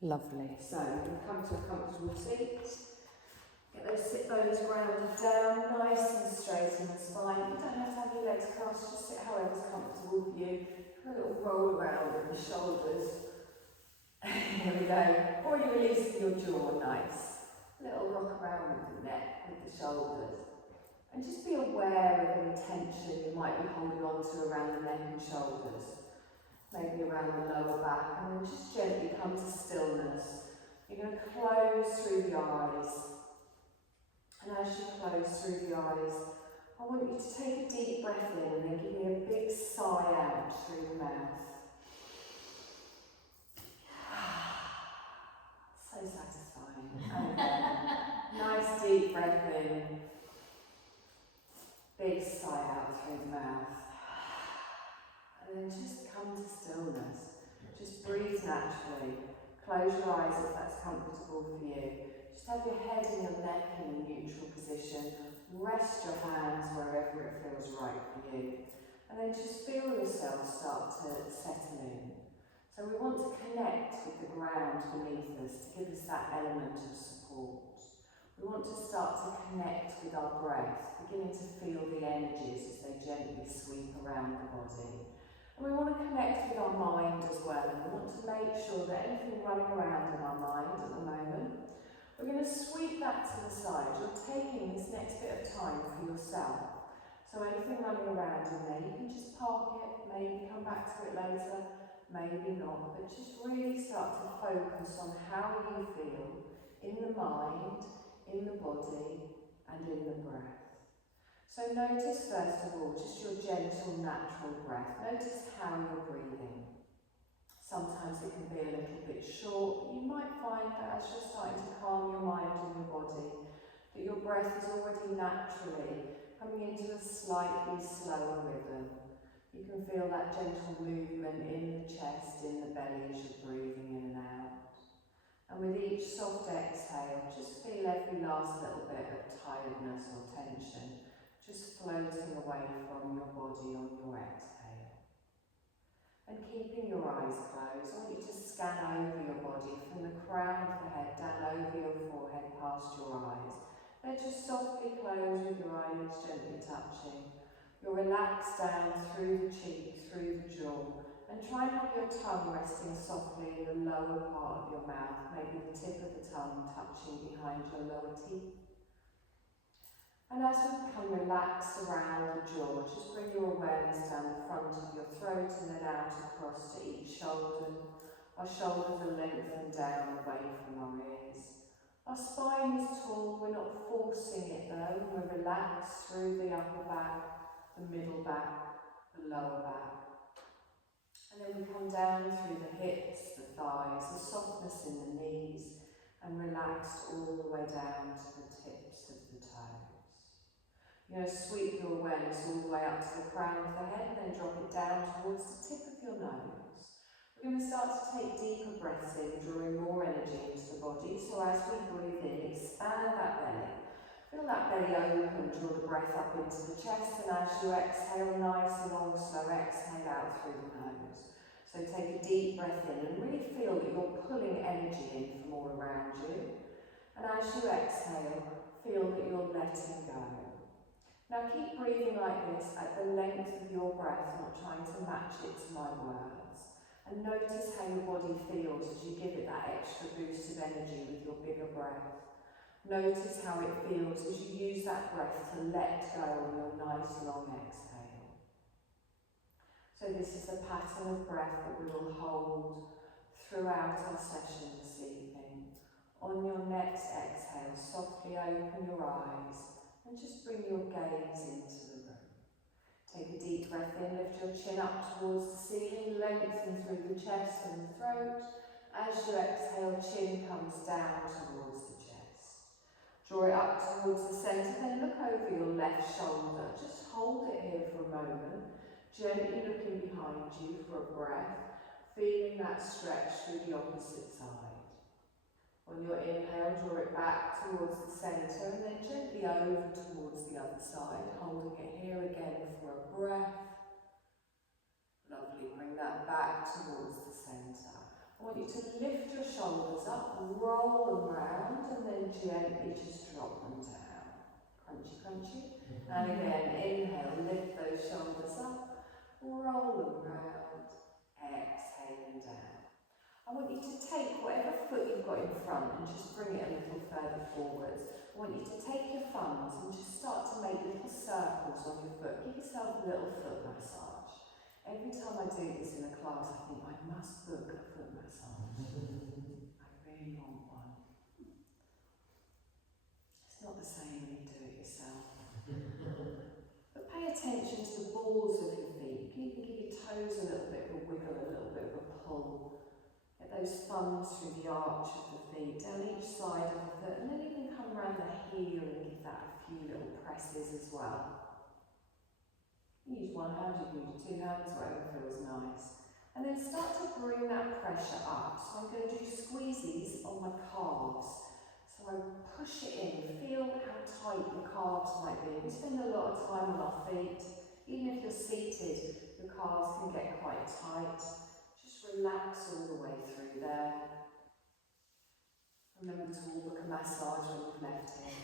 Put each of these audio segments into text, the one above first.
Lovely. So you can come to a comfortable seat. Get those sit bones grounded down, nice and straight in the spine. You don't have to have your legs crossed, just sit however's comfortable for you. A little roll around in the shoulders. Here we go. Or you release your jaw, nice. A little rock around with the neck, with the shoulders. And just be aware of any tension you might be holding on to around the neck and shoulders. Maybe around the lower back, and then just gently come to stillness. You're going to close through the eyes. And as you close through the eyes, I want you to take a deep breath in and then give me a big sigh out through the mouth. So satisfying. And nice deep breath in. Big sigh out through the mouth. And then just come to stillness. Just breathe naturally. Close your eyes if that's comfortable for you. Just have your head and your neck in a neutral position. Rest your hands wherever it feels right for you. And then just feel yourself start to settle in. So we want to connect with the ground beneath us to give us that element of support. We want to start to connect with our breath, beginning to feel the energies as they gently sweep around the body. And we want to connect with our mind as well, and we want to make sure that anything running around in our mind at the moment, we're going to sweep that to the side. You're taking this next bit of time for yourself. So anything running around in there, you can just park it, maybe come back to it later, maybe not, but just really start to focus on how you feel in the mind, in the body, and in the breath. So notice first of all just your gentle natural breath. Notice how you're breathing. Sometimes it can be a little bit short. You might find that as you're starting to calm your mind and your body, that your breath is already naturally coming into a slightly slower rhythm. You can feel that gentle movement in the chest, in the belly as you're breathing in and out. And with each soft exhale, just feel every last little bit of tiredness or tension just floating away from your body on your exhale. And keeping your eyes closed, I want you to scan over your body from the crown of the head down over your forehead past your eyes. They're just softly closed with your eyelids gently touching. You'll relax down through the cheek, through the jaw, and try and have your tongue resting softly in the lower part of your mouth, maybe the tip of the tongue touching behind your lower teeth. And as you become relaxed around the jaw, just bring your awareness down the front of your throat and then out across to each shoulder. Our shoulders are lengthened down away from our ears. Our spine is tall, we're not forcing it though, we're relaxed through the upper back, the middle back, the lower back. And then we come down through the hips, the thighs, the softness in the knees, and relaxed all the way down to the tips of the toes. You're going to sweep your awareness all the way up to the crown of the head and then drop it down towards the tip of your nose. We're going to start to take deeper breaths in, drawing more energy into the body. So as we breathe in, expand that belly. Feel that belly open, draw the breath up into the chest, and as you exhale, nice long, slow exhale out through the nose. So take a deep breath in and really feel that you're pulling energy in from all around you. And as you exhale, feel that you're letting go. Now keep breathing like this at the length of your breath, not trying to match it to my words. And notice how your body feels as you give it that extra boost of energy with your bigger breath. Notice how it feels as you use that breath to let go on your nice long exhale. So this is a pattern of breath that we will hold throughout our session this evening. On your next exhale, softly open your eyes and just bring your gaze into the room. Take a deep breath in, lift your chin up towards the ceiling, lengthen through the chest and the throat. As you exhale, chin comes down towards the chest. Draw it up towards the centre, then look over your left shoulder. Just hold it here for a moment, gently looking behind you for a breath, feeling that stretch through the opposite side. On your inhale, draw it back towards the centre and then gently over towards the other side, holding it here again for a breath. Lovely, bring that back towards the centre. I want you to lift your shoulders up, roll them round, and then gently just drop them down. Crunchy, crunchy. And again, inhale, lift those shoulders up, roll them round, exhaling down. I want you to take whatever foot you've got in front and just bring it a little further forwards. I want you to take your thumbs and just start to make little circles on your foot. Give yourself a little foot massage. Every time I do this in a class, I think I must book a foot massage. I really want one. It's not the same when you do it yourself. But pay attention to the balls of your feet. You can give your toes a little bit of a wiggle, a little bit of a pull. Get those thumbs through the arch of the feet, down each side of the foot, and then you can come around the heel and give that a few little presses as well. Use one hand, you can use two hands, whatever feels nice. And then start to bring that pressure up. So I'm going to do squeezies on my calves. So I push it in, feel how tight your calves might be. We spend a lot of time on our feet. Even if you're seated, your calves can get quite tight. Just relax all the way through there. Remember to all book a massage when you've left here.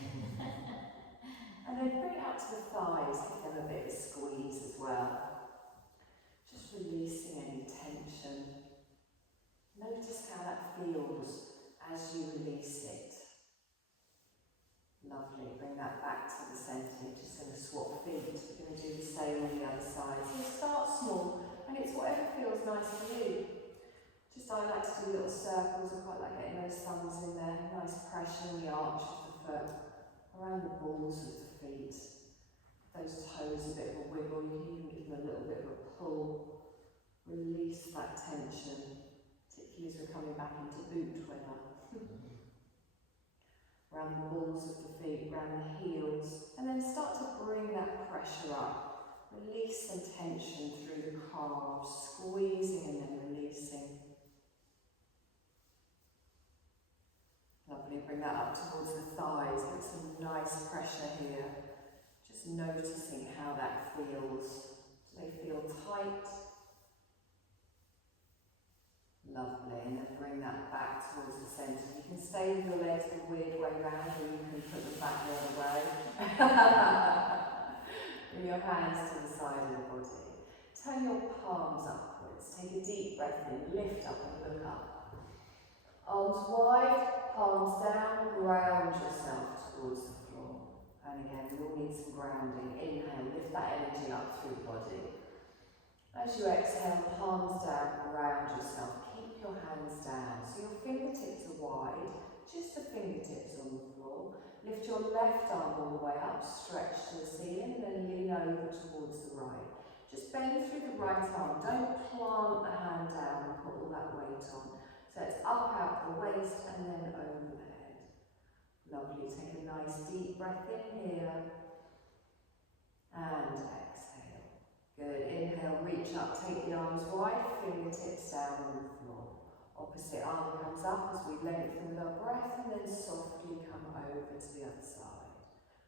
And then bring it out to the thighs, give them a bit of a squeeze as well. Just releasing any tension. Notice how that feels as you release it. Lovely, bring that back to the centre. You're just going to swap feet. We're going to do the same on the other side. So start small, and it's whatever feels nice for you. Just I like to do little circles. I quite like getting those thumbs in there. Nice pressure in the arch of the foot, around the balls of the feet. Those toes a bit of a wiggle. You can even give them a little bit of a pull. Release that tension, particularly as we're coming back into boot weather. Around the balls of the feet, around the heels, and then start to bring that pressure up. Release some tension through the calves, squeezing and then releasing. Lovely, bring that up towards the thighs, get some nice pressure here. Just noticing how that feels. Do they feel tight? Lovely, and then bring that back towards the centre. You can stay with your legs the weird way round, or you can put them back the other way. Bring your hands to the side of the body. Turn your palms upwards. Take a deep breath in, lift up and look up. Arms wide, palms down, ground yourself towards the floor. And again, we all need some grounding. Inhale, lift that energy up through the body. As you exhale, palms down, ground yourself. Keep your hands down. So your fingertips are wide, just the fingertips on the floor. Lift your left arm all the way up, stretch to the ceiling, then lean over towards the right. Just bend through the right arm. Don't plant the hand down and put all that weight on. So it's up out the waist and then over the head. Lovely. Take a nice deep breath in here. And exhale. Good. Inhale, reach up, take the arms wide, fingertips down on the floor. Opposite arm comes up as we lengthen with our breath and then softly come over to the other side.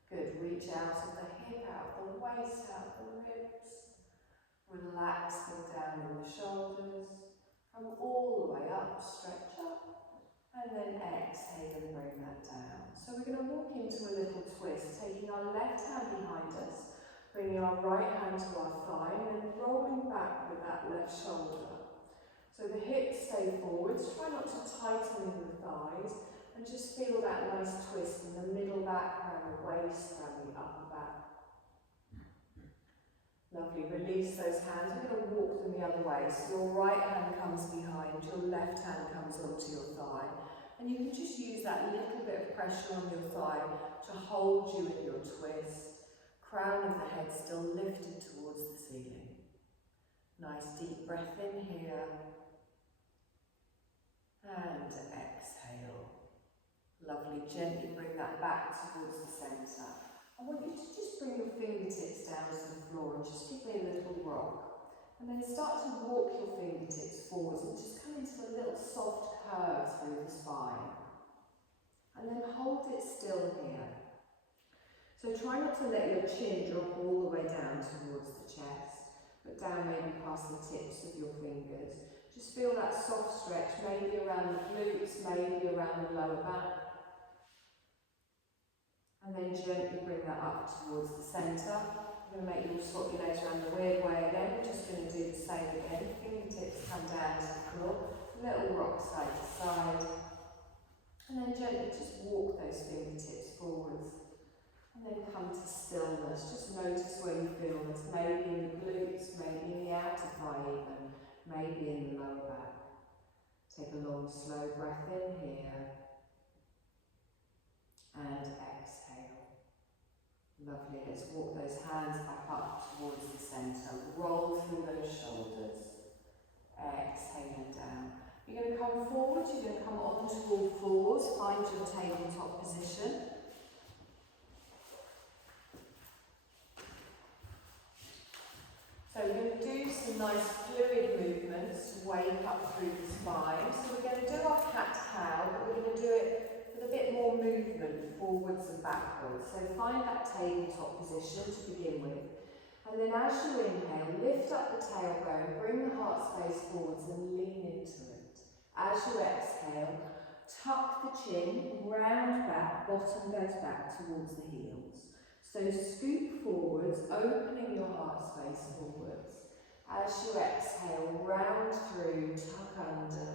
Good. Reach out of the hip, out the waist, out the ribs. Relax them down in the shoulders. Come all the way up, stretch up, and then exhale and bring that down. So we're going to walk into a little twist, taking our left hand behind us, bringing our right hand to our thigh, and then rolling back with that left shoulder. So the hips stay forwards, try not to tighten in the thighs, and just feel that nice twist in the middle back, around the waist, around the upper back. Lovely, release those hands. We're going to walk them the other way. So your right hand comes behind, your left hand comes onto your thigh. And you can just use that little bit of pressure on your thigh to hold you in your twist. Crown of the head still lifted towards the ceiling. Nice deep breath in here. And exhale. Lovely, gently bring that back towards the centre. I want you to just bring your fingertips down to the floor and just give me a little rock. And then start to walk your fingertips forwards and just come into a little soft curve through the spine. And then hold it still here. So try not to let your chin drop all the way down towards the chest, but down maybe past the tips of your fingers. Just feel that soft stretch, maybe around the glutes, maybe around the lower back. And then gently bring that up towards the centre. I'm going to make you all swap your legs around the weird way again. We're just going to do the same again. Fingertips come down to the floor. Little rock side to side. And then gently just walk those fingertips forwards. And then come to stillness. Just notice where you feel this. Maybe in the glutes, maybe in the outer thigh even. Maybe in the lower back. Take a long slow breath in here. And exhale. Lovely. Let's walk those hands back up towards the centre. Roll through those shoulders. Exhaling down. You're going to come forward. You're going to come onto all fours. Find your tabletop position. So we're going to do some nice fluid movements to wake up through the spine. So we're going to do our cat-cow, but we're going to do it with a bit more movement forwards and backwards. So find that tabletop position to begin with. And then as you inhale, lift up the tailbone, bring the heart space forwards and lean into it. As you exhale, tuck the chin, round back, bottom goes back towards the heels. So scoop forwards, opening your heart space forwards. As you exhale, round through, tuck under,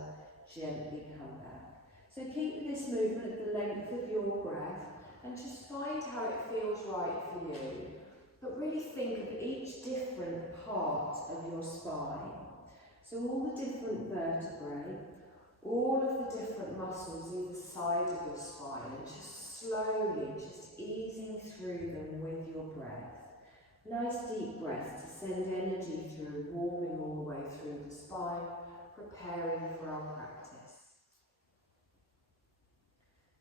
gently come back. So keep this movement at the length of your breath and just find how it feels right for you. But really think of each different part of your spine. So all the different vertebrae, all of the different muscles either side of your spine, and just slowly, just easing through them with your breath. Nice deep breath to send energy through, warming all the way through the spine, preparing for our practice.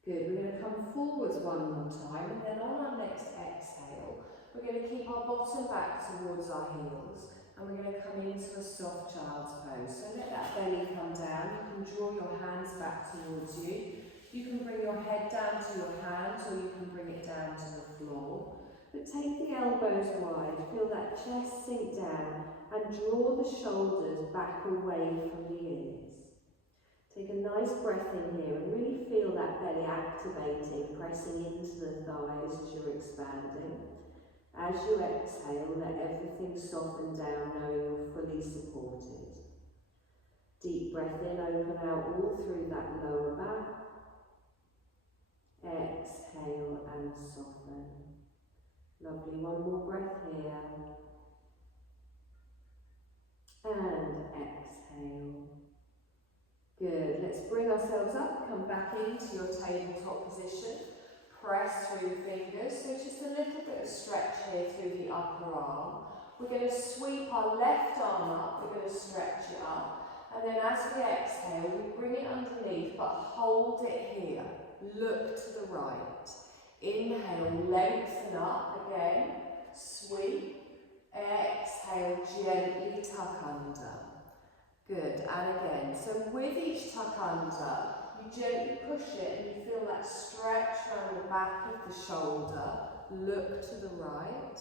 Good, we're going to come forwards one more time, and then on our next exhale, we're going to keep our bottom back towards our heels, and we're going to come into a soft child's pose. So let that belly come down. You can draw your hands back towards you. You can bring your head down to your hands, or you can bring it down to the floor. But take the elbows wide, feel that chest sink down, and draw the shoulders back away from the ears. Take a nice breath in here and really feel that belly activating, pressing into the thighs as you're expanding. As you exhale, let everything soften down, knowing you're fully supported. Deep breath in, open out all through that lower back. Exhale and soften. Lovely, one more breath here. And exhale. Good, let's bring ourselves up, come back into your tabletop position. Press through the fingers, so just a little bit of stretch here through the upper arm. We're going to sweep our left arm up, we're going to stretch it up, and then as we exhale, we bring it underneath, but hold it here. Look to the right. Inhale, lengthen up again, sweep, exhale, gently tuck under. Good, and again, so with each tuck under, you gently push it and you feel that stretch around the back of the shoulder. Look to the right.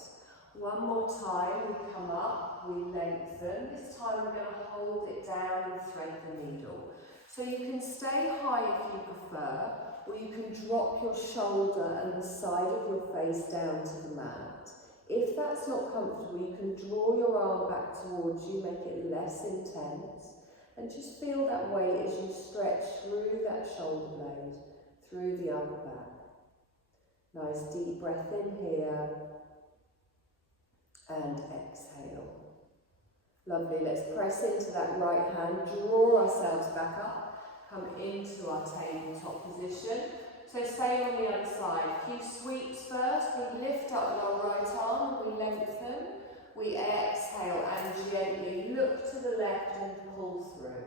One more time, we come up, we lengthen. This time we're going to hold it down and thread the needle. So you can stay high if you prefer, or you can drop your shoulder and the side of your face down to the mat. If that's not comfortable, you can draw your arm back towards you, make it less intense. And just feel that weight as you stretch through that shoulder blade, through the upper back. Nice deep breath in here. And exhale. Lovely, let's press into that right hand, draw ourselves back up, come into our tabletop position. So stay on the other side. A few sweeps first. We lift up with our right arm, we lengthen. We exhale and gently look to the left and pull through.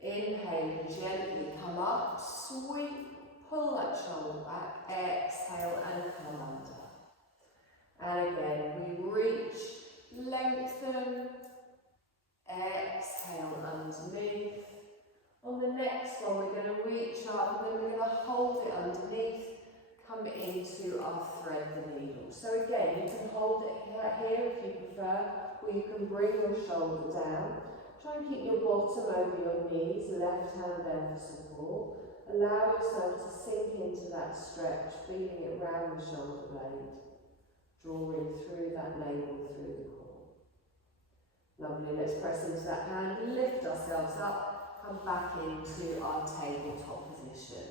Inhale, gently come up, sweep, pull that shoulder back, exhale and come under. And again, we reach, lengthen, exhale underneath. On the next one, we're going to reach up and then we're going to hold it underneath. Come into our thread the needle. So again, you can hold it here if you prefer, or you can bring your shoulder down. Try and keep your bottom over your knees, left hand there for support. Allow yourself to sink into that stretch, feeling it round the shoulder blade, drawing through that navel, through the core. Lovely, let's press into that hand, lift ourselves up, come back into our tabletop position.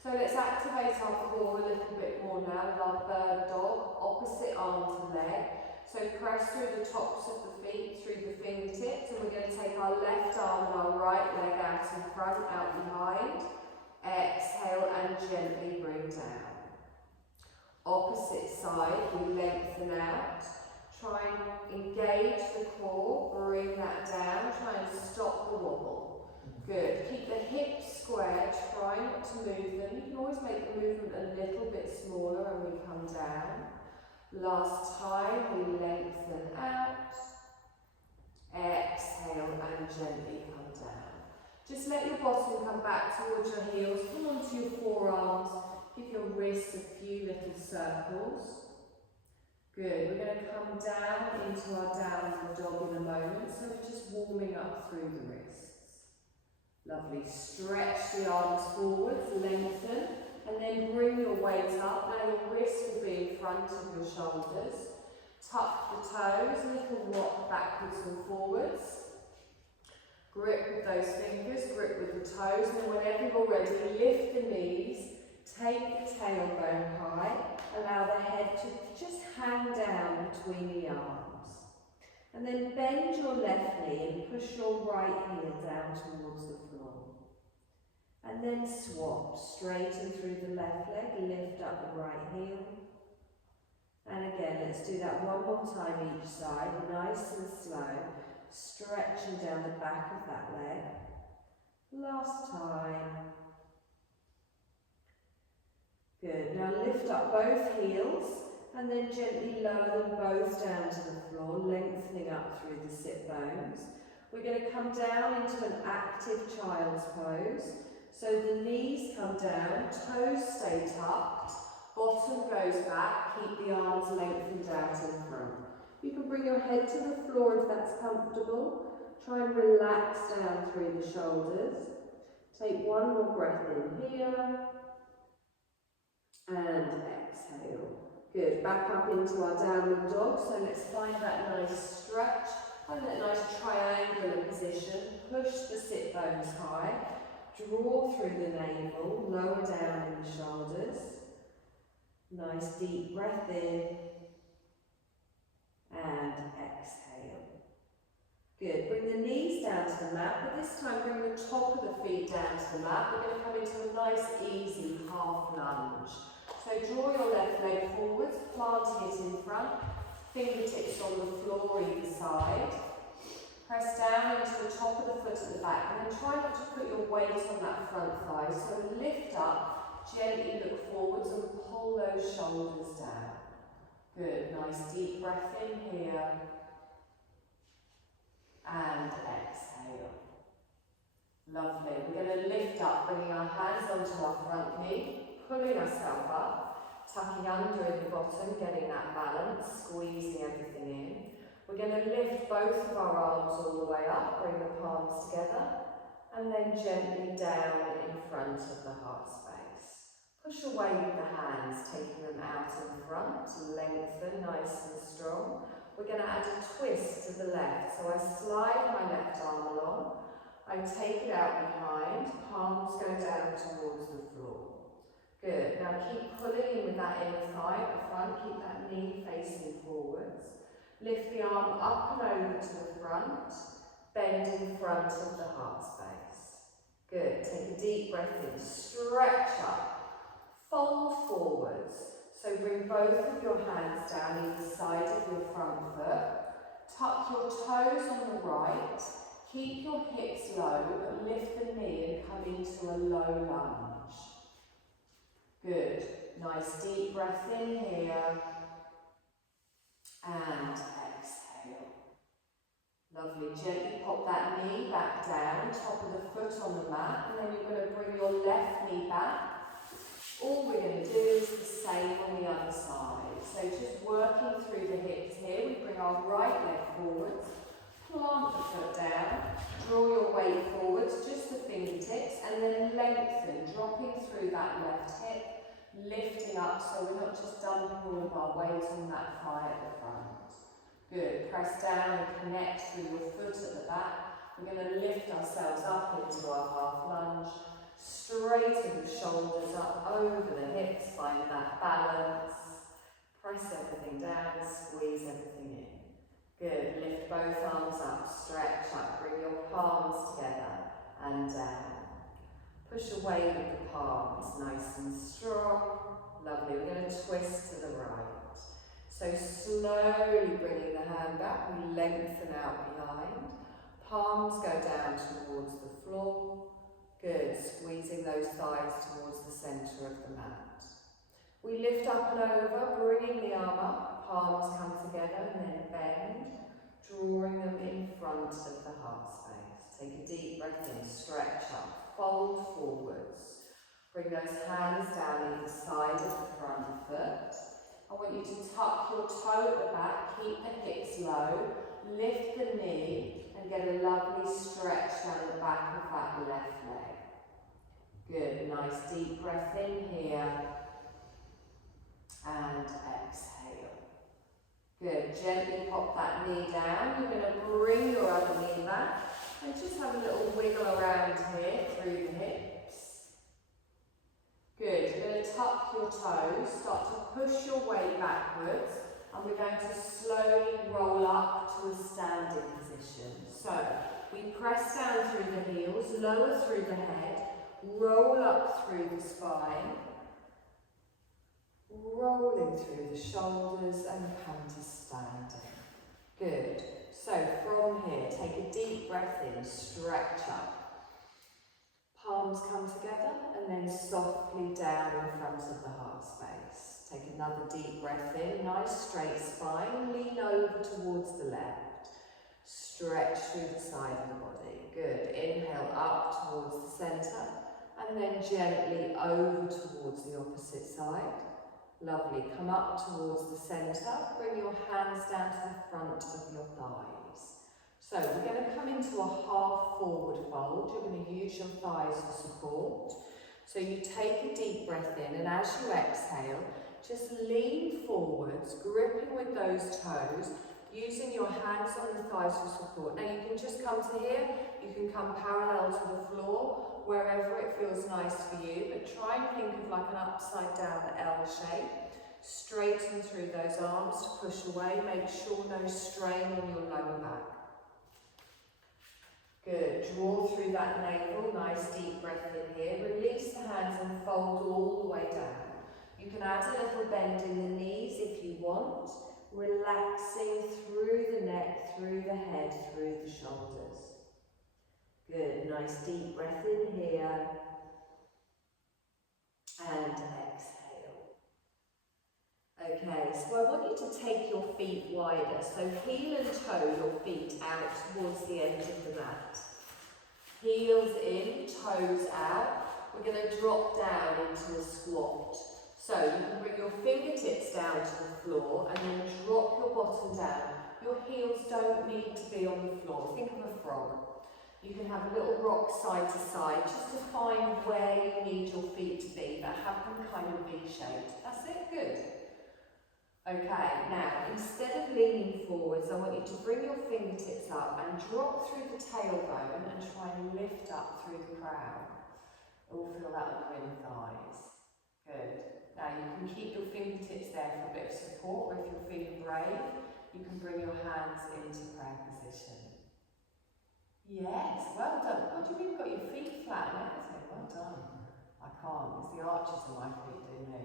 So let's activate our core a little bit more now with our bird dog, opposite arm to leg. So press through the tops of the feet, through the fingertips, and we're going to take our left arm and our right leg out in front, out behind. Exhale and gently bring down. Opposite side, we lengthen out. Try and engage the core, bring that down, try and stop the wobble. Good. Keep the hips square, try not to move them. You can always make the movement a little bit smaller when we come down. Last time, we lengthen out. Exhale and gently come down. Just let your bottom come back towards your heels, come onto your forearms, give your wrists a few little circles. Good, we're going to come down into our downward dog in a moment, so we're just warming up through the wrists. Lovely, stretch the arms forwards, lengthen, and then bring your weight up. Now your wrists will be in front of your shoulders. Tuck the toes, little rock backwards and forwards. Grip with those fingers, grip with the toes, and whenever you're ready, lift the knees, take the tailbone high, allow the head to just hang down between the arms. And then bend your left knee and push your right heel down towards the floor. And then swap, straighten through the left leg, lift up the right heel. And again, let's do that one more time each side, nice and slow. Stretching down the back of that leg. Last time. Good. Now lift up both heels and then gently lower them both down to the floor, lengthening up through the sit bones. We're going to come down into an active child's pose. So the knees come down, toes stay tucked, bottom goes back, keep the arms lengthened out in front. You can bring your head to the floor if that's comfortable. Try and relax down through the shoulders. Take one more breath in here. And exhale. Good. Back up into our downward dog. So let's find that nice stretch. Find that nice triangular position. Push the sit bones high. Draw through the navel. Lower down in the shoulders. Nice deep breath in. And exhale. Good. Bring the knees down to the mat, but this time bring the top of the feet down to the mat. We're going to come into a nice, easy half lunge. So draw your left leg forwards, planting it in front, fingertips on the floor either side. Press down into the top of the foot at the back, and then try not to put your weight on that front thigh. So lift up, gently look forwards and pull those shoulders down. Good, nice deep breath in here. And exhale. Lovely. We're going to lift up, bringing our hands onto our front knee, pulling ourselves up, tucking under in the bottom, getting that balance, squeezing everything in. We're going to lift both of our arms all the way up, bring the palms together, and then gently down in front of the heart space. Push away with the hands, taking them out in front, lengthen, nice and strong. We're going to add a twist to the left. So I slide my left arm along, I take it out behind, palms go down towards the floor. Good. Now keep pulling in with that inner thigh at the front, keep that knee facing forwards. Lift the arm up and over to the front, bend in front of the heart space. Good. Take a deep breath in, stretch up. Fold forwards, so bring both of your hands down either side of your front foot. Tuck your toes on the right, keep your hips low, but lift the knee and come into a low lunge. Good. Nice deep breath in here. And exhale. Lovely. Gently pop that knee back down, top of the foot on the mat, and then you're going to bring your left knee back. All we're going to do is the same on the other side. So just working through the hips here, we bring our right leg forwards, plant the foot down, draw your weight forwards, just the fingertips, and then lengthen, dropping through that left hip, lifting up so we're not just dumping all of our weight on that thigh at the front. Good, press down and connect through your foot at the back. We're going to lift ourselves up into our half lunge, straighten the shoulders up over the hips, find that balance. Press everything down, squeeze everything in. Good, lift both arms up, stretch up, bring your palms together and down. Push away with the palms, nice and strong. Lovely, we're going to twist to the right. So slowly bringing the hand back, we lengthen out behind. Palms go down towards the floor. Good, squeezing those thighs towards the centre of the mat. We lift up and over, bringing the arm up, palms come together and then bend, drawing them in front of the heart space. Take a deep breath in, stretch up, fold forwards. Bring those hands down either side of the front foot. I want you to tuck your toe at the back, keep the hips low, lift the knee and get a lovely stretch down the back of that left leg. Good, nice deep breath in here. And exhale. Good, gently pop that knee down. You're going to bring your other knee back and just have a little wiggle around here through the hips. Good, you're going to tuck your toes, start to push your weight backwards, and we're going to slowly roll up to a standing position. So, we press down through the heels, lower through the head, roll up through the spine, rolling through the shoulders and come to standing. Good. So from here, take a deep breath in, stretch up. Palms come together and then softly down in front of the heart space. Take another deep breath in, nice straight spine, lean over towards the left. Stretch through the side of the body. Good. Inhale up towards the centre and then gently over towards the opposite side. Lovely, come up towards the centre, bring your hands down to the front of your thighs. So we're going to come into a half forward fold. You're going to use your thighs for support. So you take a deep breath in and as you exhale, just lean forwards, gripping with those toes, using your hands on the thighs for support. Now you can just come to here, you can come parallel to the floor, wherever it feels nice for you, but try and think of like an upside down L shape. Straighten through those arms to push away, make sure no strain on your lower back. Good, draw through that navel, nice deep breath in here, release the hands and fold all the way down. You can add a little bend in the knees if you want, relaxing through the neck, through the head, through the shoulders. Good, nice deep breath in here and exhale. Okay, so I want you to take your feet wider, so heel and toe your feet out towards the end of the mat. Heels in, toes out. We're going to drop down into a squat. So you can bring your fingertips down to the floor and then drop your bottom down. Your heels don't need to be on the floor. Think of a frog. You can have a little rock side to side just to find where you need your feet to be, but have them kind of V-shaped. That's it, good. Okay, now instead of leaning forwards, I want you to bring your fingertips up and drop through the tailbone and try and lift up through the crown. Oh, feel that on your inner thighs. Good. Now you can keep your fingertips there for a bit of support, or if you're feeling brave, you can bring your hands into prayer position. Yes, well done. God, you've even got your feet flat and everything. Well done. I can't. It's the arches of my feet do me.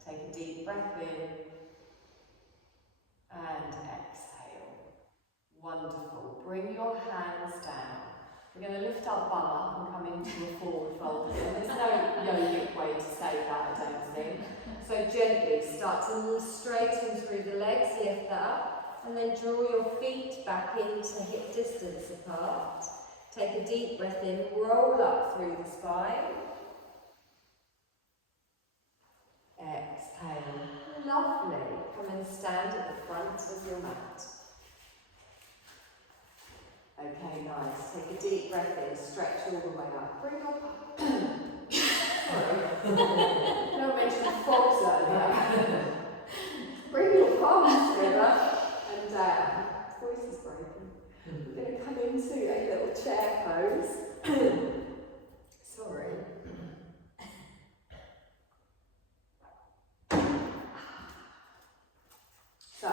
Take a deep breath in and exhale. Wonderful. Bring your hands down. We're going to lift our bum up and come into a forward fold. There's no yogic way to say that, I don't think. So gently start to straighten through the legs, lift that up. And then draw your feet back into hip distance apart. Take a deep breath in, roll up through the spine. Exhale. Lovely. Come and stand at the front of your mat. Okay, nice. Take a deep breath in, stretch all the way up. Bring your sorry. No mention fogs earlier. Bring your palms together and down. Voice is breaking. We're going to come into a little chair pose. Sorry. So,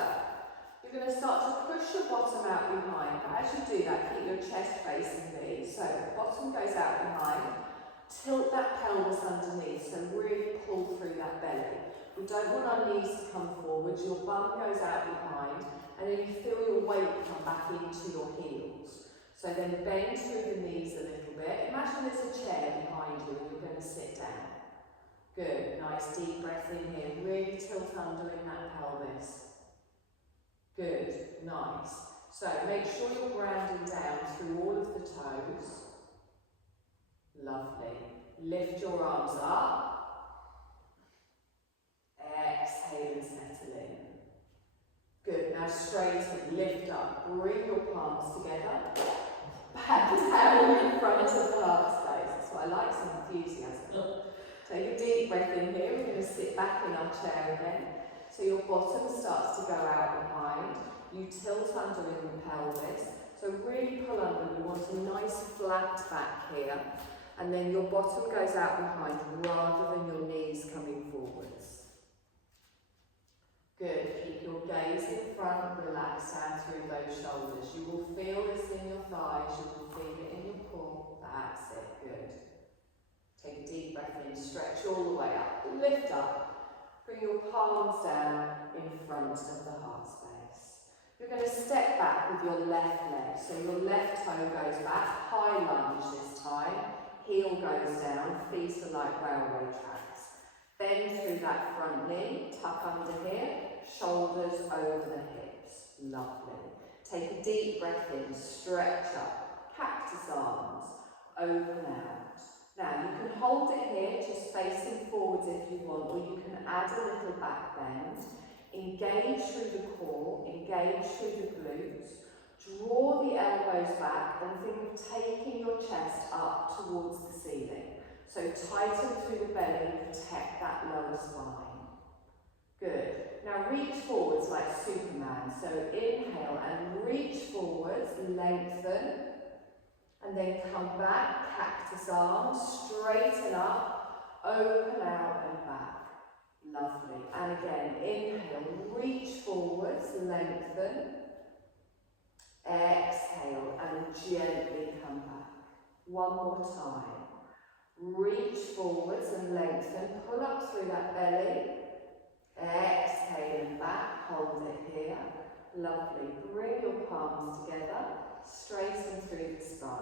you're going to start to push your bottom out behind, but as you do that, keep your chest facing me. So, bottom goes out behind, tilt that pelvis underneath, so really pull through that belly. We don't want our knees to come forwards, your bum goes out behind, and then you feel your weight come back into your heels. So then bend through the knees a little bit. Imagine there's a chair behind you and you're going to sit down. Good, nice deep breath in here, really tilt under in that pelvis. Good, nice. So make sure you're grounding down through all of the toes. Lovely. Lift your arms up. Exhale and settle in. Good, now straighten, lift up, bring your palms together. Back down in front of the heart space. That's what I like, some enthusiasm. Take a deep breath in here. We're going to sit back in our chair again. So your bottom starts to go out behind. You tilt under in the pelvis. So really pull under. We want a nice flat back here. And then your bottom goes out behind rather than your knees coming forwards. Good. Keep your gaze in front. Relax down through those shoulders. You will feel this in your thighs. You will feel it in your core. That's it. Good. Take a deep breath in. Stretch all the way up. Lift up. Bring your palms down in front of the heart space. You're going to step back with your left leg. So your left toe goes back. High lunge this time. Heel goes down. Feet are like railway tracks. Bend through that front knee. Tuck under here. Shoulders over the hips. Lovely. Take a deep breath in, stretch up, cactus arms, open out. Now you can hold it here, just facing forwards if you want, or you can add a little back bend. Engage through the core, engage through the glutes. Draw the elbows back and think of taking your chest up towards the ceiling. So tighten through the belly, protect that lower spine. Good. Now reach forwards like Superman. So inhale and reach forwards, lengthen, and then come back, cactus arms, straighten up, open out and back. Lovely. And again, inhale, reach forwards, lengthen, exhale and gently come back. One more time. Reach forwards and lengthen, pull up through that belly. Exhale and back, hold it here. Lovely. Bring your palms together, straighten through the spine.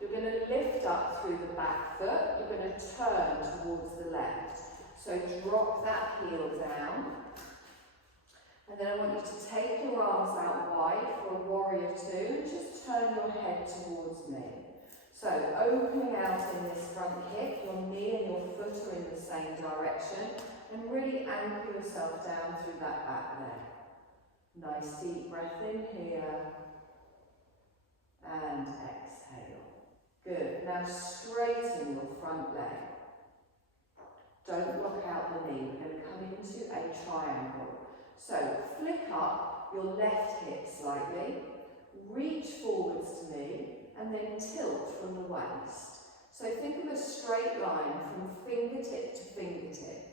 You're going to lift up through the back foot. You're going to turn towards the left. So drop that heel down. And then I want you to take your arms out wide for a warrior two and just turn your head towards me. So opening out in this front hip, your knee and your foot are in the same direction. And really anchor yourself down through that back leg. Nice deep breath in here. And exhale. Good. Now straighten your front leg. Don't block out the knee. We're going to come into a triangle. So flick up your left hip slightly. Reach forwards to me. And then tilt from the waist. So think of a straight line from fingertip to fingertip.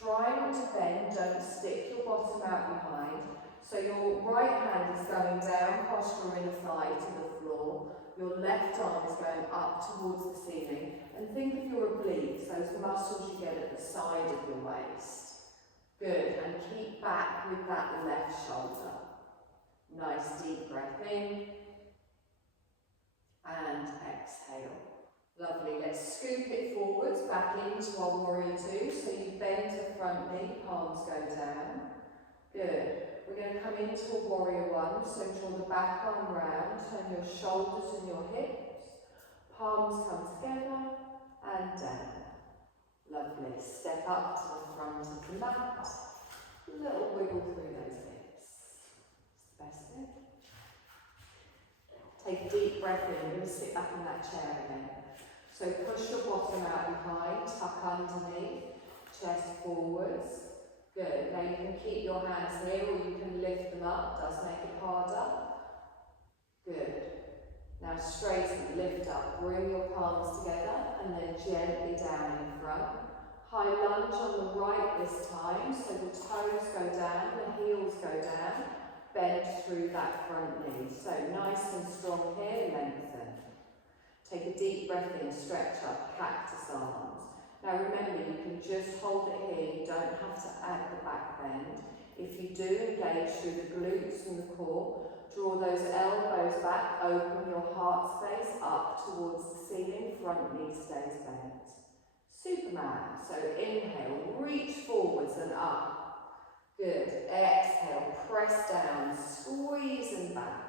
Try not to bend, don't stick your bottom out behind. So your right hand is going down past your inner thigh to the floor. Your left arm is going up towards the ceiling. And think of your obliques, those muscles you get at the side of your waist. Good, and keep back with that left shoulder. Nice deep breath in. And exhale. Lovely, let's scoop it forwards, back into our warrior two. So you bend the front knee, palms go down. Good. We're going to come into a warrior one. So draw the back arm round, turn your shoulders and your hips. Palms come together and down. Lovely. Step up to the front of the mat. A little wiggle through those hips. It's the best bit. Take a deep breath in. You're going to sit back in that chair again. So push your bottom out behind, tuck underneath, chest forwards. Good. Now you can keep your hands here or you can lift them up. Does make it harder. Good. Now straighten, lift up, bring your palms together and then gently down in front. High lunge on the right this time, so the toes go down, the heels go down, bend through that front knee. So nice and strong here, lengthen. Take a deep breath in, stretch up, cactus arms. Now remember, you can just hold it here, you don't have to add the back bend. If you do, engage through the glutes and the core. Draw those elbows back, open your heart space up towards the ceiling, front knee stays bent. Superman. So inhale, reach forwards and up. Good. Exhale, press down, squeeze and back.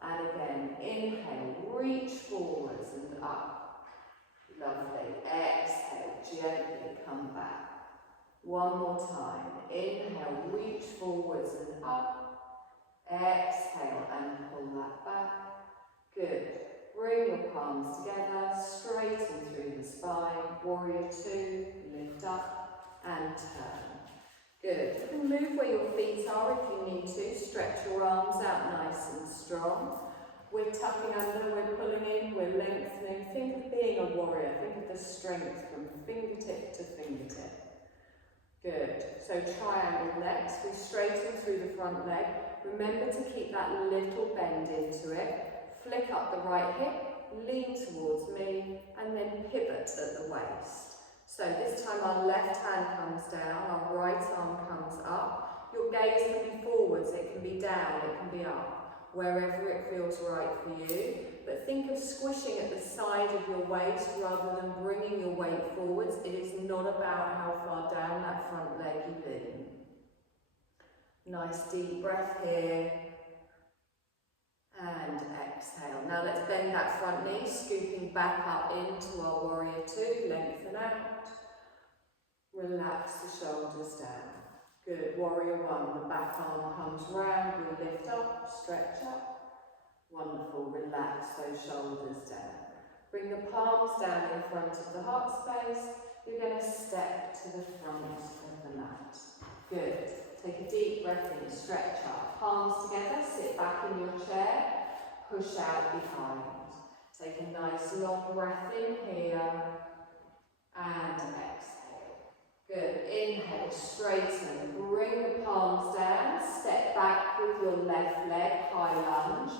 And again, inhale, reach forwards and up. Lovely. Exhale, gently come back. One more time. Inhale, reach forwards and up. Exhale and pull that back. Good. Bring your palms together, straighten through the spine. Warrior two, lift up and turn. Good. You can move where your feet are if you need to. Stretch your arms out nice and strong. We're tucking under, we're pulling in, we're lengthening. Think of being a warrior. Think of the strength from fingertip to fingertip. Good. So triangle next. We straighten through the front leg. Remember to keep that little bend into it. Flick up the right hip, lean towards me, and then pivot at the waist. So this time our left hand comes down, our right arm comes up. Your gaze can be forwards, it can be down, it can be up, wherever it feels right for you. But think of squishing at the side of your waist rather than bringing your weight forwards. It is not about how far down that front leg you've been. Nice deep breath here. And exhale. Now let's bend that front knee, scooping back up into our warrior two. Lengthen out. Relax the shoulders down. Good. Warrior one. The back arm comes round. We lift up, stretch up. Wonderful. Relax those shoulders down. Bring the palms down in front of the heart space. You're going to step to the front of the mat. Good. Take a deep breath in, stretch up, palms together, sit back in your chair, push out behind. Take a nice long breath in here, and exhale. Good, inhale, straighten, bring the palms down, step back with your left leg, high lunge.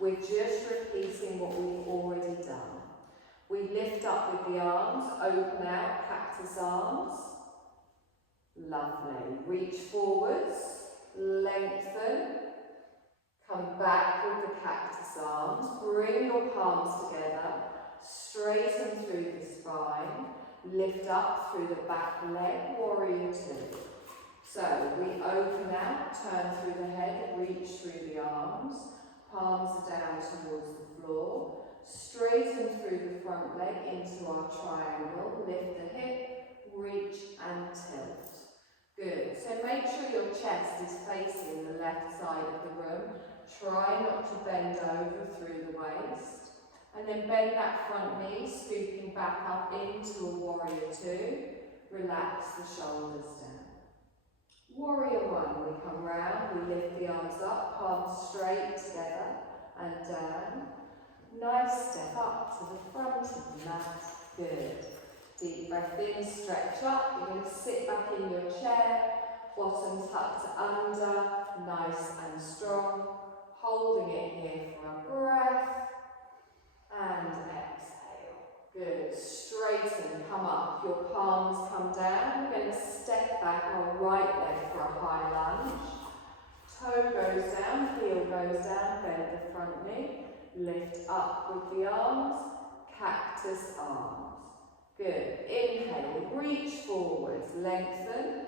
We're just repeating what we've already done. We lift up with the arms, open out, cactus arms. Lovely. Reach forwards, lengthen, come back with the cactus arms, bring your palms together, straighten through the spine, lift up through the back leg, warrior two. So we open out, turn through the head, reach through the arms, palms are down towards the floor, straighten through the front leg into our triangle, lift the hip, reach and tilt. Good. So make sure your chest is facing the left side of the room. Try not to bend over through the waist. And then bend that front knee, scooping back up into a warrior two. Relax the shoulders down. Warrior one, we come round, we lift the arms up, palms straight together and down. Nice step up to the front of the mat. Good. Deep breath in, stretch up. You're going to sit back in your chair, bottom tucked under, nice and strong. Holding it here for a breath. And exhale. Good. Straighten, come up. Your palms come down. We're going to step back our right leg for a high lunge. Toe goes down, heel goes down, bend the front knee. Lift up with the arms, cactus arms. Good. Inhale, reach forwards, lengthen.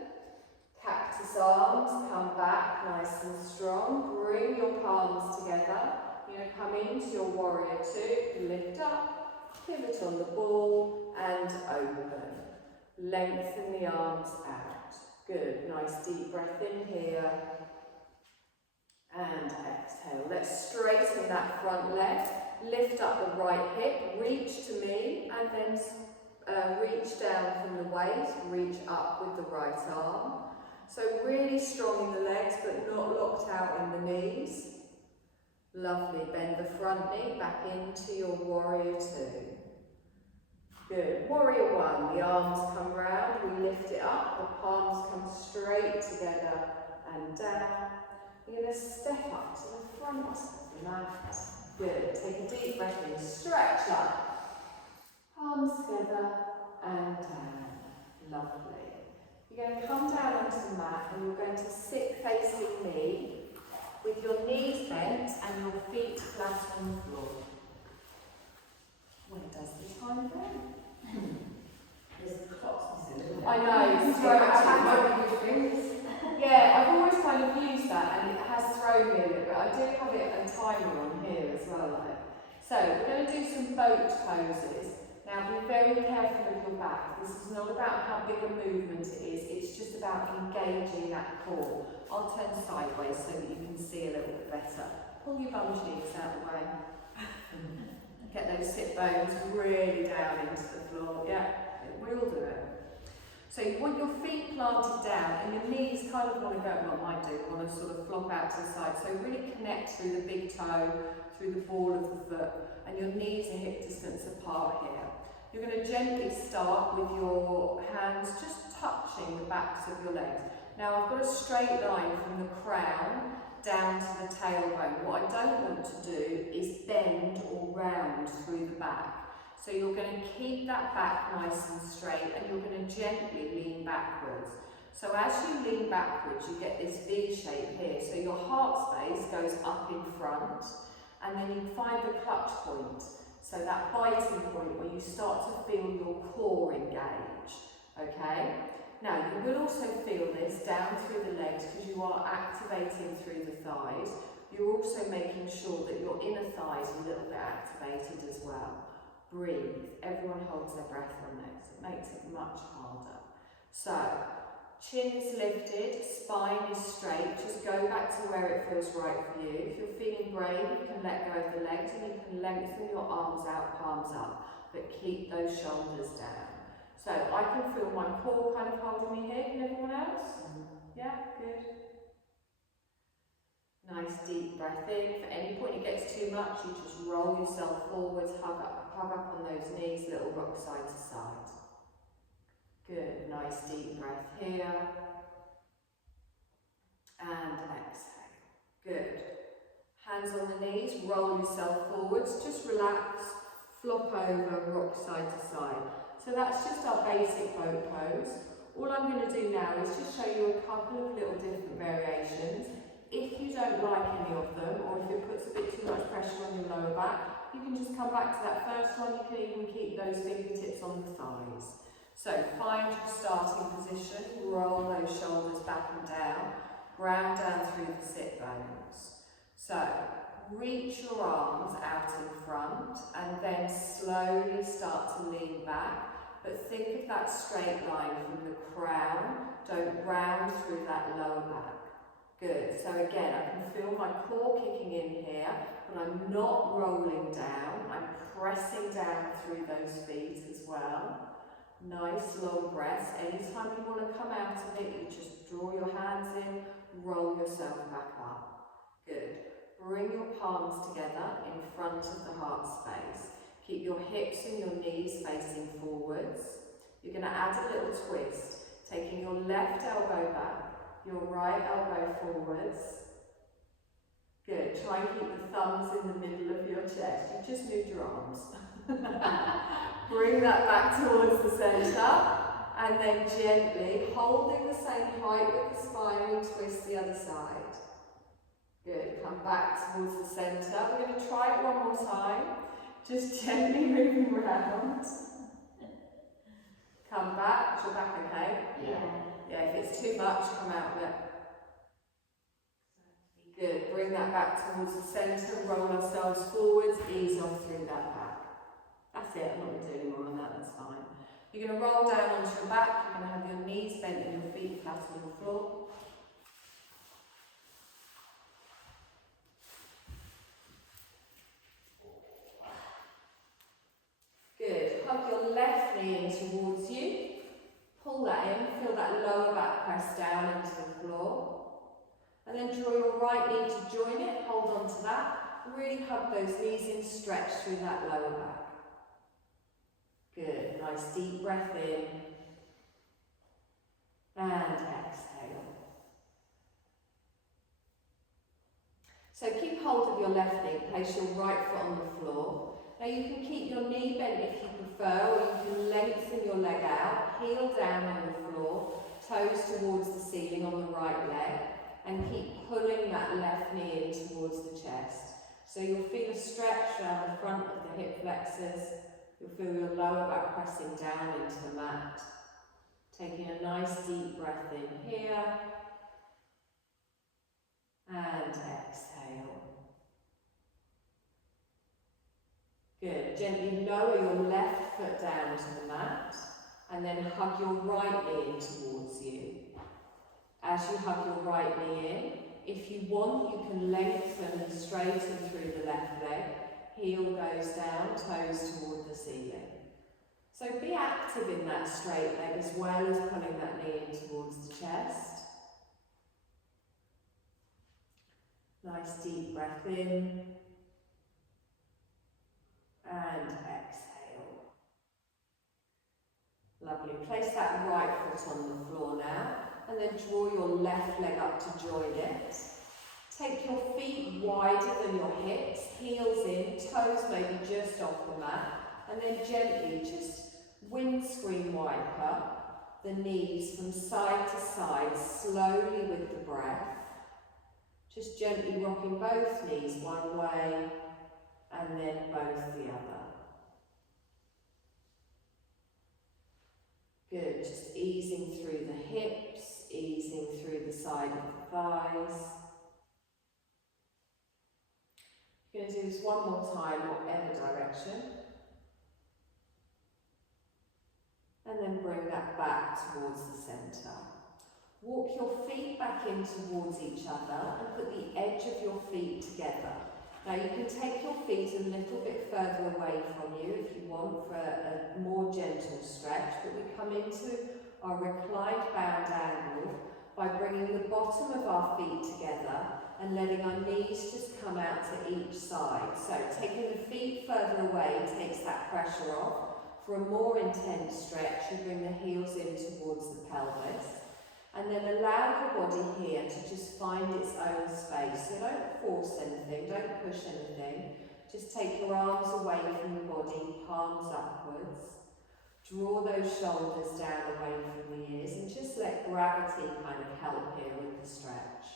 Cactus arms, come back nice and strong. Bring your palms together. You're going to come into your warrior two, lift up, pivot on the ball and open. Lengthen the arms out. Good. Nice deep breath in here. And exhale. Let's straighten that front leg. Lift up the right hip, reach to me, and then reach down from the waist, reach up with the right arm. So really strong in the legs, but not locked out in the knees. Lovely. Bend the front knee back into your warrior two. Good. Warrior one. The arms come round. We lift it up. The palms come straight together and down. You're going to step up to the front of the mat. Good. Take a deep breath in. Stretch up. Palms together and down. Lovely. You're going to come down onto the mat and you're going to sit facing me with your knees bent and your feet flat on the floor. When does the time go? There's clocks missing. I know, yeah, I've always kind of used that and it has thrown me a little bit. I do have a timer on here as well. So we're going to do some boat poses. Now be very careful with your back. This is not about how big a movement it is, it's just about engaging that core. I'll turn sideways so that you can see a little bit better. Pull your bum cheeks out of the way. Get those sit bones really down into the floor. Yeah, we all do it. So you want your feet planted down and your knees kind of want to go, well mine do, want to sort of flop out to the side. So really connect through the big toe, through the ball of the foot, and your knees are hip distance apart here. You're going to gently start with your hands just touching the backs of your legs. Now I've got a straight line from the crown down to the tailbone. What I don't want to do is bend or round through the back. So you're going to keep that back nice and straight and you're going to gently lean backwards. So as you lean backwards, you get this V shape here. So your heart space goes up in front and then you find the clutch point. So that biting point where you start to feel your core engage. Okay? Now you will also feel this down through the legs because you are activating through the thighs. You're also making sure that your inner thighs are a little bit activated as well. Breathe. Everyone holds their breath on this. It makes it much harder. So, chin is lifted, spine is straight. Just go back to where it feels right for you. If you're feeling brave, you can let go of the legs and you can lengthen your arms out, palms up, but keep those shoulders down. So, I can feel my core kind of holding me here. Can everyone else? Yeah, good. Nice deep breath in. If at any point it gets too much, you just roll yourself forwards, hug up on those knees, little rock side to side. Good, nice deep breath here. And exhale. Good. Hands on the knees, roll yourself forwards, just relax, flop over, rock side to side. So that's just our basic boat pose. All I'm going to do now is just show you a couple of little different variations. If you don't like any of them, or if it puts a bit too much pressure on your lower back, you can just come back to that first one. You can even keep those fingertips on the thighs. So find your starting position, roll those shoulders back and down, ground down through the sit bones. So reach your arms out in front and then slowly start to lean back. But think of that straight line from the crown, don't round through that lower back. Good, so again, I can feel my core kicking in here, but I'm not rolling down, I'm pressing down through those feet as well. Nice long breaths. Anytime you want to come out of it, you just draw your hands in, roll yourself back up. Good. Bring your palms together in front of the heart space. Keep your hips and your knees facing forwards. You're going to add a little twist, taking your left elbow back, your right elbow forwards. Good. Try and keep the thumbs in the middle of your chest. You've just moved your arms. Bring that back towards the centre and then gently, holding the same height with the spine, we twist the other side. Good. Come back towards the centre. We're going to try it one more time. Just gently moving around. Come back. Is your back okay? Yeah. Yeah, if it's too much, come out of it. Good. Bring that back towards the centre, roll ourselves forwards, ease off through that back. That's it, I'm not going to do any more than that, that's fine. You're going to roll down onto your back, you're going to have your knees bent and your feet flat on the floor. knee in towards you. Pull that in, feel that lower back press down into the floor. And then draw your right knee to join it, hold on to that. Really hug those knees in, stretch through that lower back. Good, nice deep breath in. And exhale. So keep hold of your left knee, place your right foot on the floor. Now you can keep your knee bent if you prefer, or you can lengthen your leg out, heel down on the floor, toes towards the ceiling on the right leg, and keep pulling that left knee in towards the chest. So you'll feel a stretch around the front of the hip flexors. You'll feel your lower back pressing down into the mat. Taking a nice deep breath in here. And exhale. Good. Gently lower your left foot down to the mat. And then hug your right knee in towards you. As you hug your right knee in, if you want, you can lengthen and straighten through the left leg. Heel goes down, toes toward the ceiling. So be active in that straight leg as well as pulling that knee in towards the chest. Nice deep breath in. And exhale. Lovely. Place that right foot on the floor now. And then draw your left leg up to join it. Take your feet wider than your hips, heels in, toes maybe just off the mat, and then gently just windscreen wiper the knees from side to side, slowly with the breath. Just gently rocking both knees one way and then both the other. Good, just easing through the hips, easing through the side of the thighs. You're going to do this one more time, whatever direction. And then bring that back towards the centre. Walk your feet back in towards each other and put the edge of your feet together. Now you can take your feet a little bit further away from you if you want for a more gentle stretch, but we come into our reclined bound angle by bringing the bottom of our feet together and letting our knees just come out to each side. So taking the feet further away takes that pressure off. For a more intense stretch, you bring the heels in towards the pelvis. And then allow your body here to just find its own space. So don't force anything, don't push anything. Just take your arms away from the body, palms upwards. Draw those shoulders down away from the ears and just let gravity kind of help here with the stretch.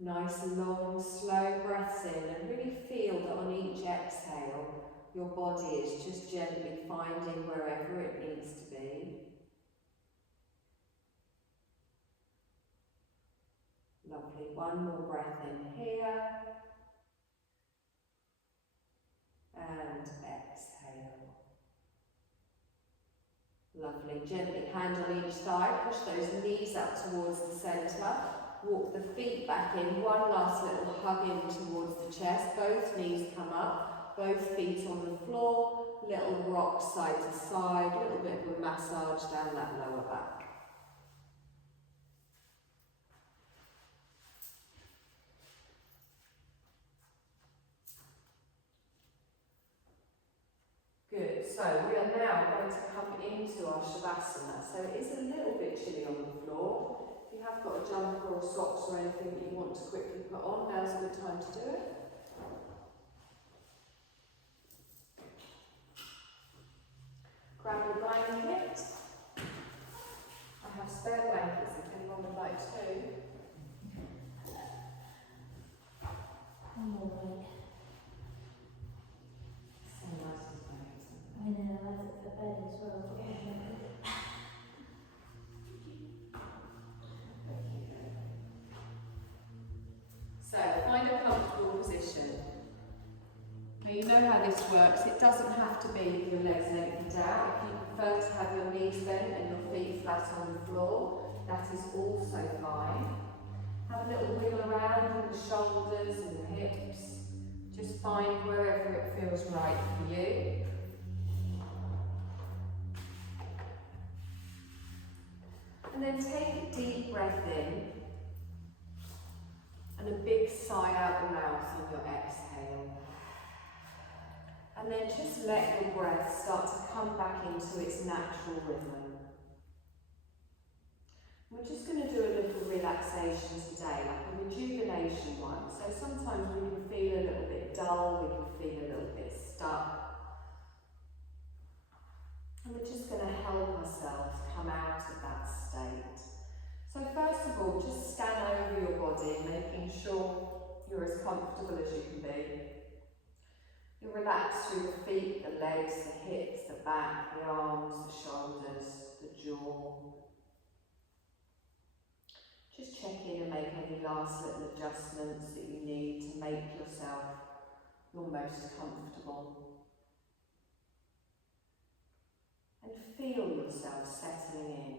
Nice long, slow breaths in and really feel that on each exhale, your body is just gently finding wherever it needs to be. Lovely. One more breath in here. And exhale. Lovely. Gently, hand on each thigh. Push those knees up towards the centre. Walk the feet back in. One last little hug in towards the chest. Both knees come up. Both feet on the floor. Little rock side to side. A little bit of a massage down that lower back. Good, so we are now going to come into our Shavasana. So it is a little bit chilly on the floor. If you have got a jumper or socks or anything that you want to quickly put on, now's a good time to do it. Grab your blanket. I have spare blankets if anyone would like to. I'm all right. So nice and blankets. I know, I have it for bed as well. So find a comfortable position. Now you know how this works. It doesn't have to be with your legs lengthened out. If you prefer to have your knees bent and your feet flat on the floor, that is also fine. Have a little wiggle around in the shoulders and the hips. Just find wherever it feels right for you. And then take a deep breath in and a big sigh out the mouth on your exhale. And then just let your breath start to come back into its natural rhythm. We're just going to do a little relaxation today, like a rejuvenation one. So sometimes we can feel a little bit dull, we can feel a little bit stuck. And we're just going to help ourselves come out of that state. So first of all, just scan over your body, making sure you're as comfortable as you can be. You relax through the feet, the legs, the hips, the back, the arms, the shoulders, the jaw. Just check in and make any last little adjustments that you need to make yourself your most comfortable. And feel yourself settling in.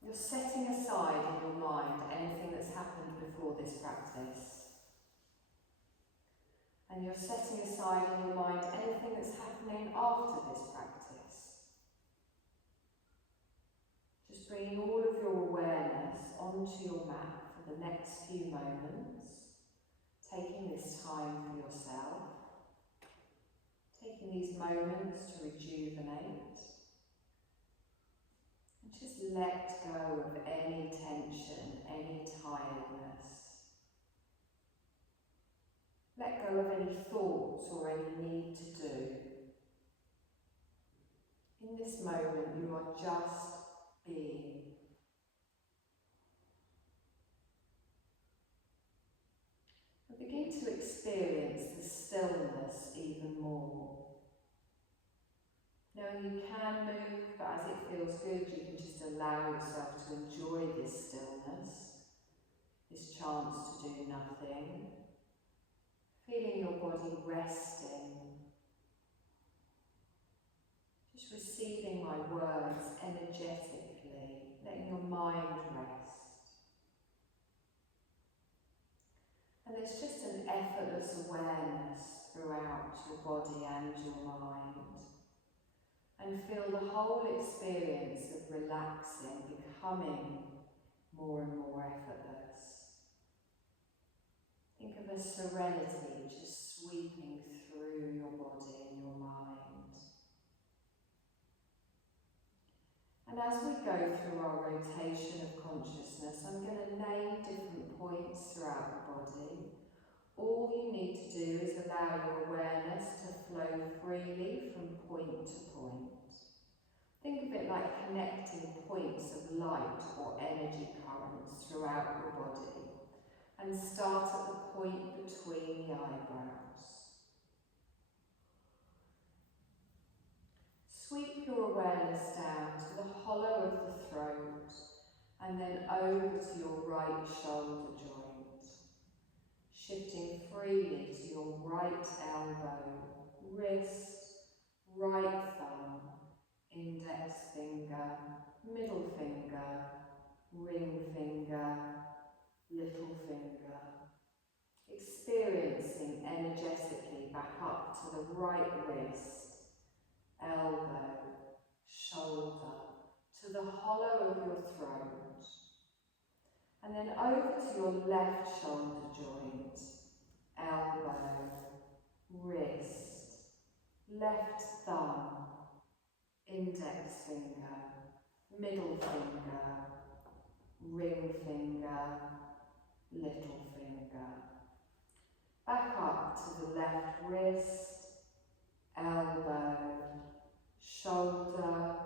You're setting aside in your mind anything that's happened before this practice. And you're setting aside in your mind anything that's happening after this practice. Just bringing all of your awareness onto your mat for the next few moments, taking this time for yourself, taking these moments to rejuvenate, and just let go of any tension, any tiredness. Let go of any thoughts or any need to do. In this moment, you are just being. And begin to experience the stillness even more. Knowing you can move, but as it feels good, you can just allow yourself to enjoy this stillness, this chance to do nothing. Feeling your body resting. Just receiving my words energetically, letting your mind rest. And there's just an effortless awareness throughout your body and your mind. And feel the whole experience of relaxing becoming more and more effortless. Think of a serenity just sweeping through your body and your mind. And as we go through our rotation of consciousness, I'm going to name different points throughout the body. All you need to do is allow your awareness to flow freely from point to point. Think of it like connecting points of light or energy currents throughout your body, and start at the point between the eyebrows. Sweep your awareness down to the hollow of the throat, and then over to your right shoulder joint. Shifting freely to your right elbow, wrist, right thumb, index finger, middle finger, ring finger, little finger. Experiencing energetically back up to the right wrist, elbow, shoulder, to the hollow of your throat. And then over to your left shoulder joint, elbow, wrist, left thumb, index finger, middle finger, ring finger, little finger. Back up to the left wrist, elbow, shoulder,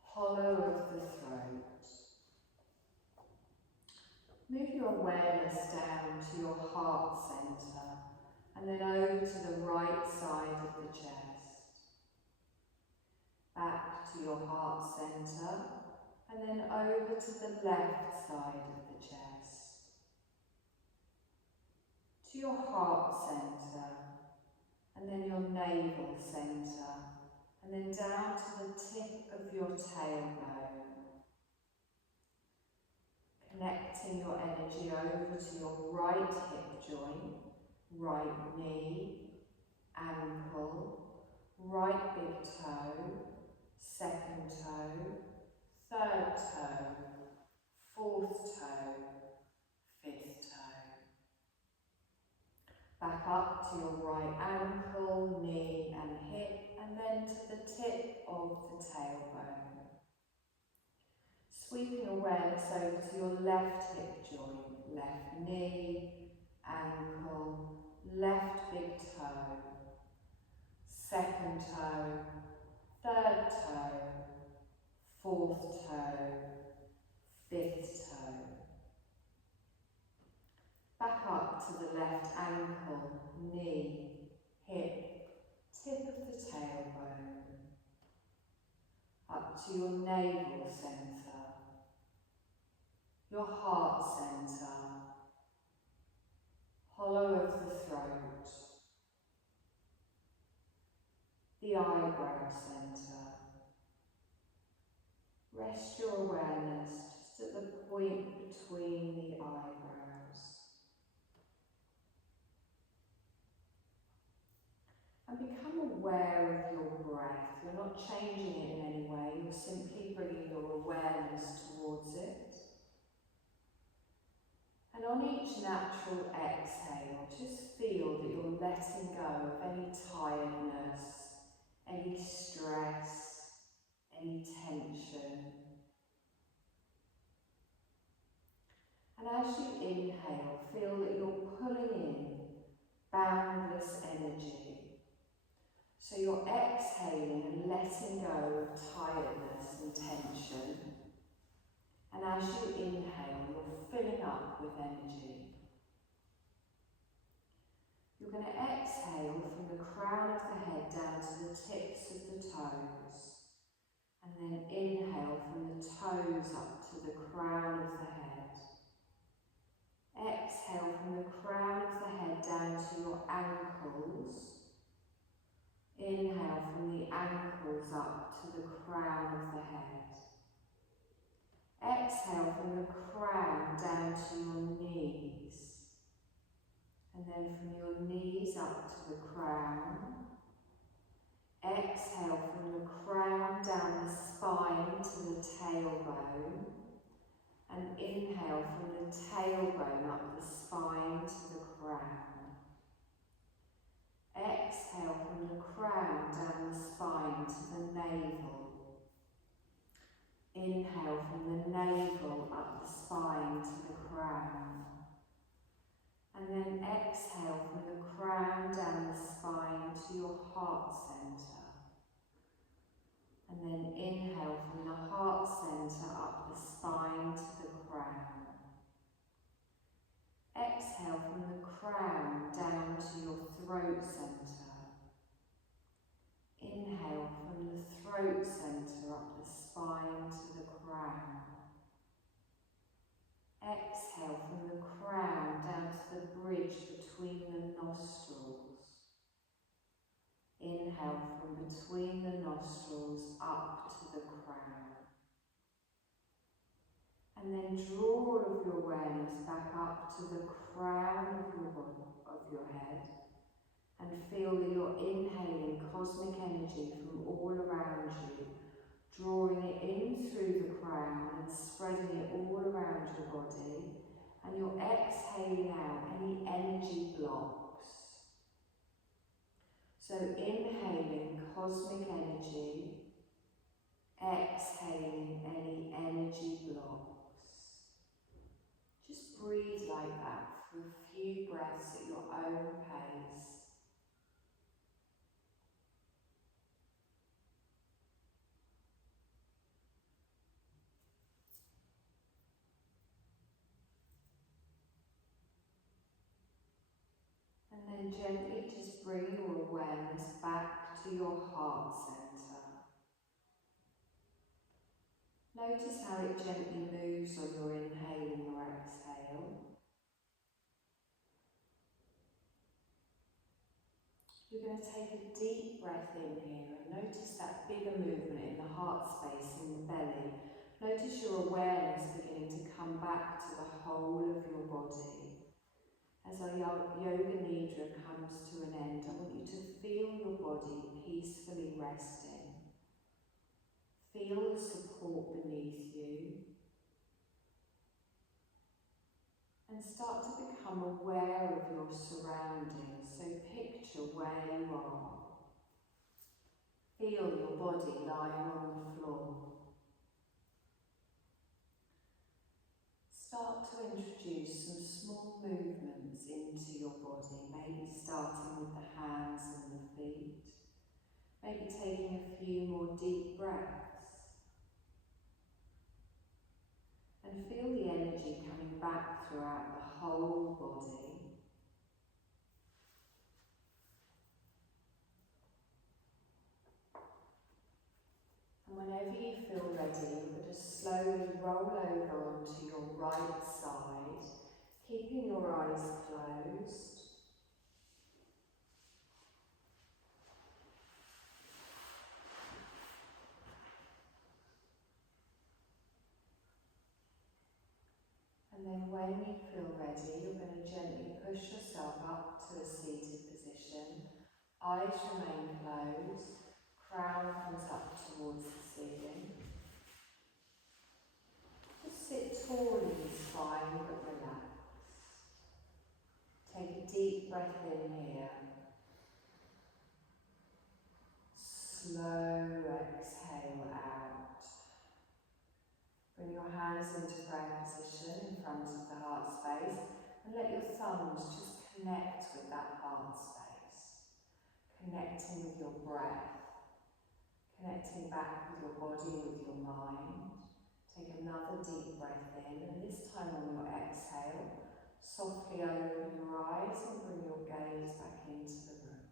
hollow of the throat. Move your awareness down to your heart centre and then over to the right side of the chest. Back to your heart centre and then over to the left side of the chest. To your heart centre and then your navel centre and then down to the tip of your tailbone. Connecting your energy over to your right hip joint, right knee, ankle, right big toe, your right ankle, knee and hip, and then to the tip of the tailbone. Sweeping awareness over to your left hip joint, left knee, ankle, left big toe, second toe, third toe, fourth toe, fifth toe. Back up to the left ankle, knee, hip, tip of the tailbone. Up to your navel centre, your heart centre, hollow of the throat, the eyebrow centre. Rest your awareness just at the point between the eyebrows. And become aware of your breath. You're not changing it in any way, you're simply bringing your awareness towards it. And on each natural exhale, just feel that you're letting go of any tiredness, any stress, any tension. And as you inhale, feel that you're pulling in boundless energy. So you're exhaling and letting go of tiredness and tension. And as you inhale, you're filling up with energy. You're going to exhale from the crown of the head down to the tips of the toes. And then inhale from the toes up to the crown of the head. Exhale from the crown of the head down to your ankles. Inhale from the ankles up to the crown of the head. Exhale from the crown down to your knees. And then from your knees up to the crown. Exhale from the crown down the spine to the tailbone. And inhale from the tailbone up the spine to the crown. Exhale from the crown down the spine to the navel. Inhale from the navel up the spine to the crown. And then exhale from the crown down the spine to your heart centre. And then inhale from the heart centre up the spine to the crown. Exhale from the crown down to your throat centre. Inhale from the throat centre up the spine to the crown. Exhale from the crown down to the bridge between the nostrils. Inhale from between the nostrils up to the crown. And then draw all of your awareness back up to the crown of your head. And feel that you're inhaling cosmic energy from all around you, drawing it in through the crown and spreading it all around your body. And you're exhaling out any energy blocks. So inhaling cosmic energy, exhaling any energy blocks. Just breathe like that for a few breaths at your own pace. And then gently just bring your awareness back to your heart centre. Notice how it gently moves on your inhale and your exhale. You're going to take a deep breath in here and notice that bigger movement in the heart space in the belly. Notice your awareness beginning to come back to the whole of your body. As our yoga nidra comes to an end, I want you to feel your body peacefully resting. Feel the support beneath you. And start to become aware of your surroundings. So picture where you are. Feel your body lying on the floor. Start to introduce some small movements into your body, maybe starting with the hands and the feet. Maybe taking a few more deep breaths. And feel the energy coming back throughout the whole body. And whenever you feel ready, you're going to slowly roll over onto your right side, keeping your eyes closed. And then when you feel ready, you're going to gently push yourself up to a seated position. Eyes remain closed, crown comes up towards the ceiling. Just sit tall in the spine but relax. Take a deep breath in here. Slow exhale out. Bring your hands into prayer position in front of the heart space and let your thumbs just connect with that heart space. Connecting with your breath. Connecting back with your body, with your mind. Take another deep breath in, and this time on your exhale, softly open your eyes and bring your gaze back into the room.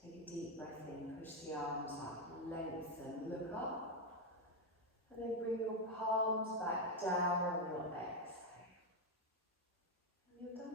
Take a deep breath in, push the arms up, lengthen, look up, and then bring your palms back down on your exhale. And you're done.